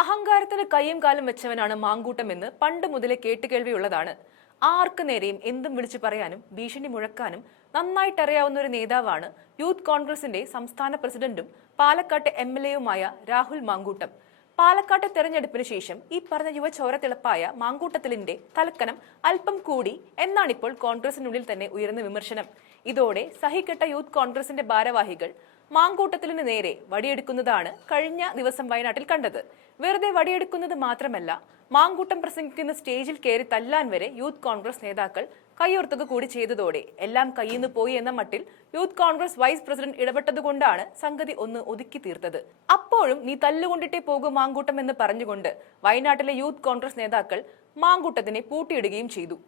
അഹങ്കാരത്തിന് കയ്യും കാലും വെച്ചവനാണ് മാങ്കൂട്ടമെന്ന് പണ്ട് മുതലേ കേട്ടുകേൾവിയുള്ളതാണ്. ആർക്കു നേരെയും എന്തും വിളിച്ചു പറയാനും ഭീഷണി മുഴക്കാനും നന്നായിട്ടറിയാവുന്ന ഒരു നേതാവാണ് യൂത്ത് കോൺഗ്രസിന്റെ സംസ്ഥാന പ്രസിഡന്റും പാലക്കാട്ടെ MLA-യുമായ രാഹുൽ മാങ്കൂട്ടം. പാലക്കാട്ടെ തെരഞ്ഞെടുപ്പിന് ശേഷം ഈ പറഞ്ഞ യുവചോരത്തിളപ്പായ മാങ്കൂട്ടത്തിലിന്റെ തലക്കനം അല്പം കൂടി എന്നാണിപ്പോൾ കോൺഗ്രസിനുള്ളിൽ തന്നെ ഉയർന്ന വിമർശനം. ഇതോടെ സഹികെട്ട യൂത്ത് കോൺഗ്രസിന്റെ ഭാരവാഹികൾ മാങ്കൂട്ടത്തിന് നേരെ വടിയെടുക്കുന്നതാണ് കഴിഞ്ഞ ദിവസം വയനാട്ടിൽ കണ്ടത്. വെറുതെ വടിയെടുക്കുന്നത് മാത്രമല്ല, മാങ്കൂട്ടം പ്രസംഗിക്കുന്ന സ്റ്റേജിൽ കയറി തല്ലാൻ വരെ യൂത്ത് കോൺഗ്രസ് നേതാക്കൾ കൈയോർത്തുക കൂടി ചെയ്തതോടെ എല്ലാം കയ്യിന്ന് പോയി എന്ന മട്ടിൽ യൂത്ത് കോൺഗ്രസ് വൈസ് പ്രസിഡന്റ് ഇടപെട്ടതുകൊണ്ടാണ് സംഗതി ഒന്ന് ഒതുക്കി തീർത്തത്. അപ്പോഴും നീ തല്ലുകൊണ്ടിട്ടേ പോകും മാങ്കൂട്ടം എന്ന് പറഞ്ഞുകൊണ്ട് വയനാട്ടിലെ യൂത്ത് കോൺഗ്രസ് നേതാക്കൾ മാങ്കൂട്ടത്തിനെ പൂട്ടിയിടുകയും ചെയ്തു.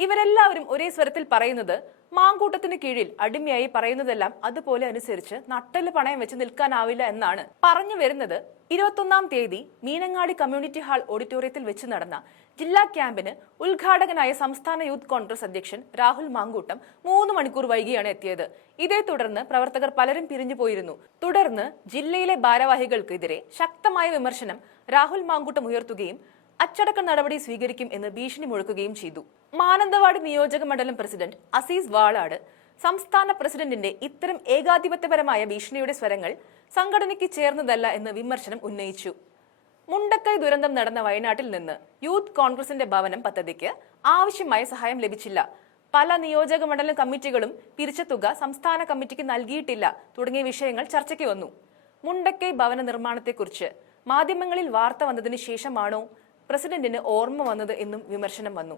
ഇവരെല്ലാവരും ഒരേ സ്വരത്തിൽ പറയുന്നത് മാങ്കൂട്ടത്തിന് കീഴിൽ അടിമയായി പറയുന്നതെല്ലാം അതുപോലെ അനുസരിച്ച് നട്ടല് പണയം വെച്ച് നിൽക്കാനാവില്ല എന്നാണ്. പറഞ്ഞു വരുന്നത് 21-ാം തീയതി മീനങ്ങാടി കമ്മ്യൂണിറ്റി ഹാൾ ഓഡിറ്റോറിയത്തിൽ വെച്ച് നടന്ന ജില്ലാ ക്യാമ്പിന് ഉദ്ഘാടകനായ സംസ്ഥാന യൂത്ത് കോൺഗ്രസ് അധ്യക്ഷൻ രാഹുൽ മാങ്കൂട്ടം 3 മണിക്കൂർ വൈകിയാണ് എത്തിയത്. ഇതേ തുടർന്ന് പ്രവർത്തകർ പലരും പിരിഞ്ഞു പോയിരുന്നു. തുടർന്ന് ജില്ലയിലെ ഭാരവാഹികൾക്കെതിരെ ശക്തമായ വിമർശനം രാഹുൽ മാങ്കൂട്ടം ഉയർത്തുകയും അച്ചടക്ക നടപടി സ്വീകരിക്കും എന്ന് ഭീഷണി മുഴക്കുകയും ചെയ്തു. മാനന്തവാടി നിയോജക മണ്ഡലം പ്രസിഡന്റ് അസീസ് വാളാട് സംസ്ഥാന പ്രസിഡന്റിന്റെ ഇത്തരം ഏകാധിപത്യപരമായ ഭീഷണിയുടെ സ്വരങ്ങൾ സംഘടനയ്ക്ക് ചേർന്നതല്ല എന്ന് വിമർശനം ഉന്നയിച്ചു. മുണ്ടക്കൈ ദുരന്തം നടന്ന വയനാട്ടിൽ നിന്ന് യൂത്ത് കോൺഗ്രസിന്റെ ഭവനം പദ്ധതിക്ക് ആവശ്യമായ സഹായം ലഭിച്ചില്ല. പല നിയോജക മണ്ഡലം കമ്മിറ്റികളും പിരിച്ച തുക സംസ്ഥാന കമ്മിറ്റിക്ക് നൽകിയിട്ടില്ല തുടങ്ങിയ വിഷയങ്ങൾ ചർച്ചയ്ക്ക് വന്നു. മുണ്ടക്കൈ ഭവന നിർമ്മാണത്തെക്കുറിച്ച് മാധ്യമങ്ങളിൽ വാർത്ത വന്നതിന് ശേഷമാണോ പ്രസിഡന്റിന് ഓർമ്മ വന്നത് എന്നും വിമർശനം വന്നു.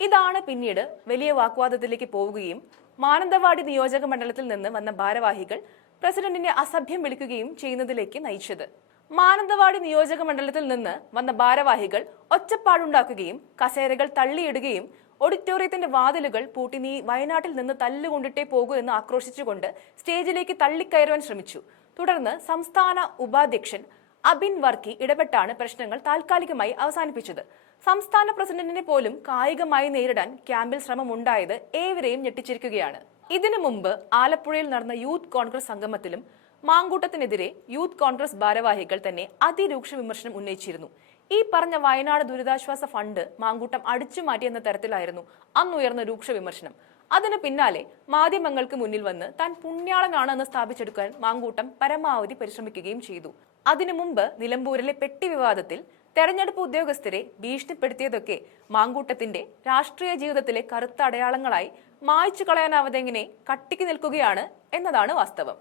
ഇതാണ് പിന്നീട് വലിയ വാഗ്വാദത്തിലേക്ക് പോവുകയും മാനന്തവാടി നിയോജക മണ്ഡലത്തിൽ നിന്ന് വന്ന ഭാരവാഹികൾ പ്രസിഡന്റിനെ അസഭ്യം വിളിക്കുകയും ചെയ്യുന്നതിലേക്ക് നയിച്ചത്. മാനന്തവാടി നിയോജക മണ്ഡലത്തിൽ നിന്ന് വന്ന ഭാരവാഹികൾ ഒച്ചപ്പാടുണ്ടാക്കുകയും കസേരകൾ തള്ളിയിടുകയും ഓഡിറ്റോറിയത്തിന്റെ വാതിലുകൾ പൂട്ടി നീ വയനാട്ടിൽ നിന്ന് തല്ലുകൊണ്ടിട്ടേ പോകൂ എന്ന് ആക്രോശിച്ചുകൊണ്ട് സ്റ്റേജിലേക്ക് തള്ളിക്കയറുവാൻ ശ്രമിച്ചു. തുടർന്ന് സംസ്ഥാന ഉപാധ്യക്ഷൻ അബിൻ വർക്കി ഇടപെട്ടാണ് പ്രശ്നങ്ങൾ താൽക്കാലികമായി അവസാനിപ്പിച്ചത്. സംസ്ഥാന പ്രസിഡന്റിനെ പോലും കായികമായി നേരിടാൻ ക്യാമ്പിൽ ശ്രമമുണ്ടായത് ഏവരെയും ഞെട്ടിച്ചിരിക്കുകയാണ്. ഇതിനു മുമ്പ് ആലപ്പുഴയിൽ നടന്ന യൂത്ത് കോൺഗ്രസ് സംഗമത്തിലും മാങ്കൂട്ടത്തിനെതിരെ യൂത്ത് കോൺഗ്രസ് ഭാരവാഹികൾ തന്നെ അതിരൂക്ഷ വിമർശനം ഉന്നയിച്ചിരുന്നു. ഈ പറഞ്ഞ വയനാട് ദുരിതാശ്വാസ ഫണ്ട് മാങ്കൂട്ടം അടിച്ചു മാറ്റിയെന്ന തരത്തിലായിരുന്നു അന്നുയർന്ന രൂക്ഷ വിമർശനം. അതിന് പിന്നാലെ മാധ്യമങ്ങൾക്ക് മുന്നിൽ വന്ന് താൻ പുണ്യാളനാണെന്ന് സ്ഥാപിച്ചെടുക്കാൻ മാങ്കൂട്ടം പരമാവധി പരിശ്രമിക്കുകയും ചെയ്തു. അതിനു മുമ്പ് നിലമ്പൂരിലെ പെട്ടി വിവാദത്തിൽ തെരഞ്ഞെടുപ്പ് ഉദ്യോഗസ്ഥരെ ഭീഷണിപ്പെടുത്തിയതൊക്കെ മാങ്കൂട്ടത്തിന്റെ രാഷ്ട്രീയ ജീവിതത്തിലെ കറുത്ത അടയാളങ്ങളായി മായ്ച്ചു കളയാനാവതെങ്ങനെ കട്ടിക്ക് നിൽക്കുകയാണ് എന്നതാണ് വാസ്തവം.